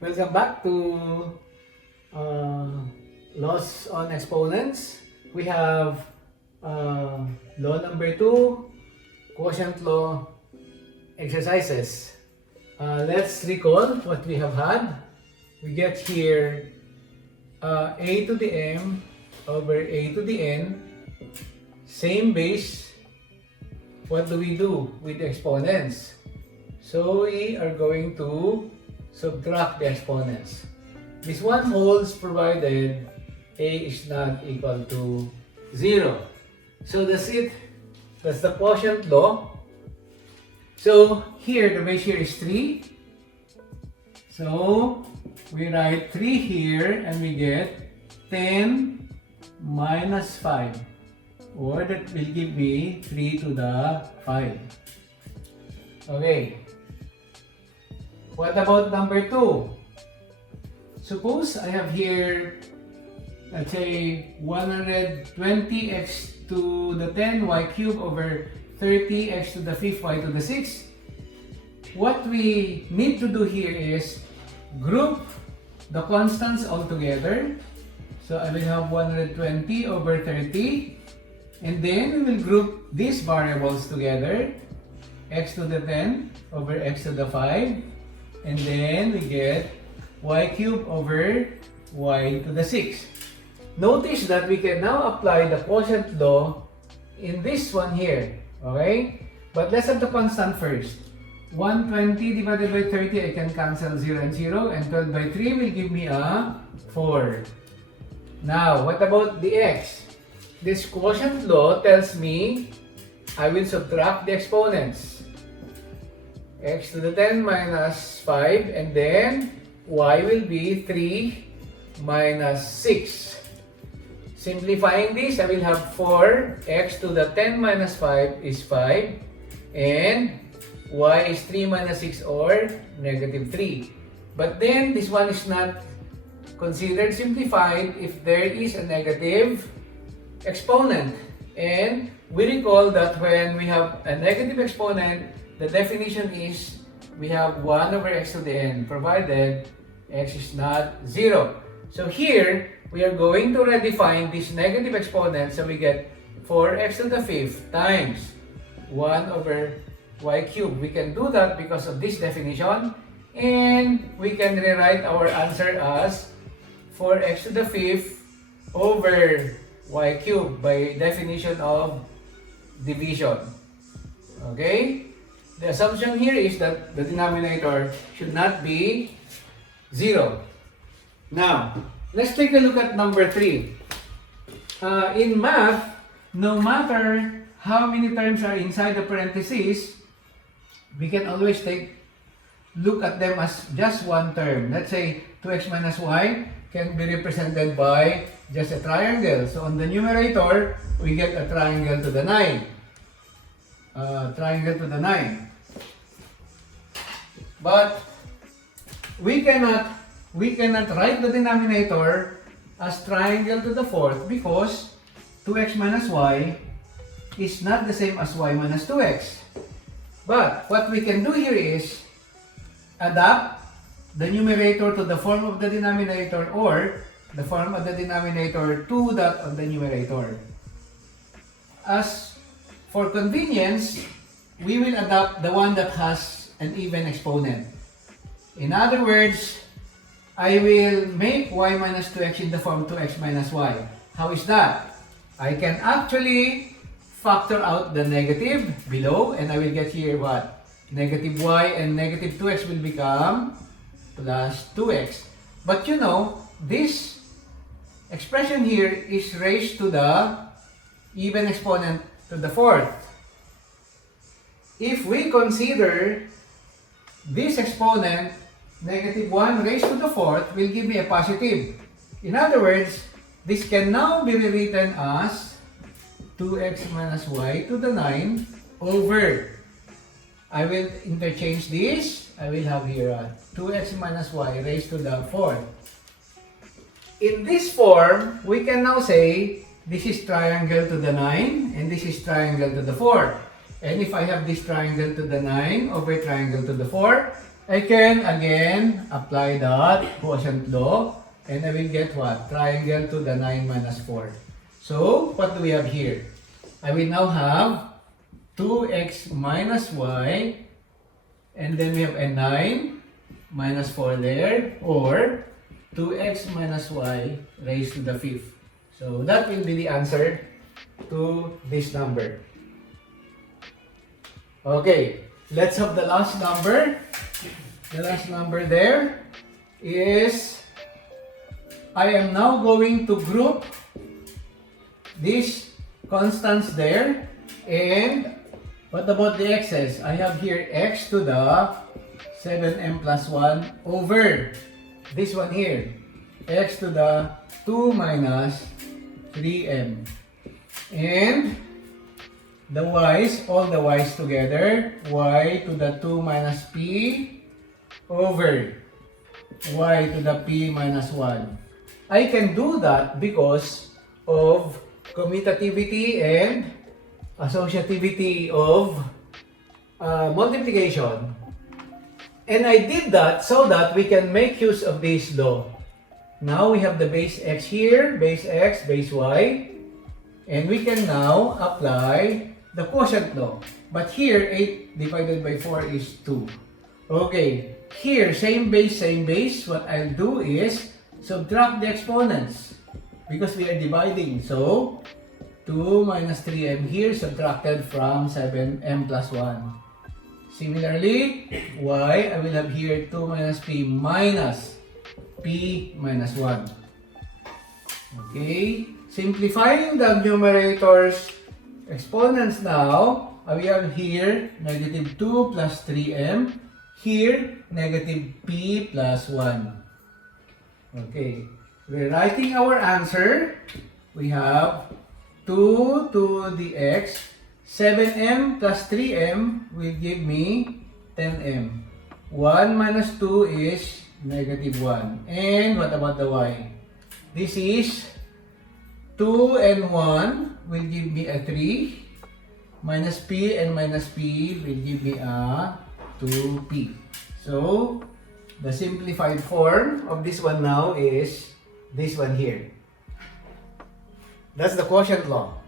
Welcome back to Laws on Exponents. We have law number 2, Quotient Law exercises. Let's recall what we have had. We get here a to the m over a to the n, same base. What do we do with the exponents? So we are going to subtract the exponents. This one holds provided a is not equal to 0. So that's it. That's the quotient law. So here, the base here is 3. So we write 3 here and we get 10 minus 5. Or that will give me 3 to the 5. Okay. What about number 2? Suppose I have here, let's say, 120x to the 10 y cubed over 30x to the 5th y to the 6th. What we need to do here is group the constants all together. So I will have 120 over 30. And then we will group these variables together. X to the 10 over x to the 5. And then we get y cubed over y to the 6. Notice that we can now apply the quotient law in this one here. Okay? But let's have the constant first. 120 divided by 30, I can cancel 0 and 0. And 12 by 3 will give me a 4. Now, what about the x? This quotient law tells me I will subtract the exponents. X to the 10 minus 5, and then y will be 3 minus 6. Simplifying this, I will have 4. X to the 10 minus 5 is 5. And y is 3 minus 6 or negative 3. But then this one is not considered simplified if there is a negative exponent. And we recall that when we have a negative exponent, the definition is we have 1 over x to the n, provided x is not 0. So here, we are going to redefine this negative exponent, so we get 4x to the 5th times 1 over y cubed. We can do that because of this definition, and we can rewrite our answer as 4x to the 5th over y cubed by definition of division. Okay? The assumption here is that the denominator should not be 0. Now, let's take a look at number 3. In math, no matter how many terms are inside the parentheses, we can always look at them as just one term. Let's say 2x minus y can be represented by just a triangle. So on the numerator, we get a triangle to the 9. Triangle to the 9. But we cannot write the denominator as triangle to the 4th because 2x minus y is not the same as y minus 2x. But what we can do here is adapt the numerator to the form of the denominator or the form of the denominator to that of the numerator. As for convenience, we will adopt the one that has an even exponent. In other words, I will make y minus 2x in the form 2x minus y. How is that? I can actually factor out the negative below, and I will get here what? Negative y and negative 2x will become plus 2x. But you know, this expression here is raised to the even exponent to the 4th. If we consider this exponent, negative 1 raised to the 4th will give me a positive. In other words, this can now be rewritten as 2x minus y to the 9 over. I will interchange this. I will have here 2x minus y raised to the 4th. In this form, we can now say this is triangle to the 9 and this is triangle to the 4. And if I have this triangle to the 9 over triangle to the 4, I can again apply that quotient law and I will get what? Triangle to the 9 minus 4. So, what do we have here? I will now have 2x minus y and then we have a 9 minus 4 there, or 2x minus y raised to the 5th. So, that will be the answer to this number. Okay, let's have the last number. The last number there is, I am now going to group these constants there, and what about the x's? I have here x to the 7m plus 1 over this one here, x to the 2 minus 3m, and the y's, all the y's together, y to the 2 minus p over y to the p minus 1. I can do that because of commutativity and associativity of multiplication. And I did that so that we can make use of this law. Now we have the base x here, base x, base y, and we can now apply the quotient law. But here, 8 divided by 4 is 2. Okay, here, same base, what I'll do is subtract the exponents because we are dividing. So, 2 minus 3m here subtracted from 7m plus 1. Similarly, y, I will have here 2 minus p minus 1. Okay, simplifying the numerators exponents now, we have here negative 2 plus 3m, here negative p plus 1. Okay, we're writing our answer. We have 2 to the x, 7m plus 3m will give me 10m. 1 minus 2 is negative 1. And what about the y? This is 2 and 1 will give me a 3. Minus p and minus p will give me a 2p. So, the simplified form of this one now is this one here. That's the quotient law.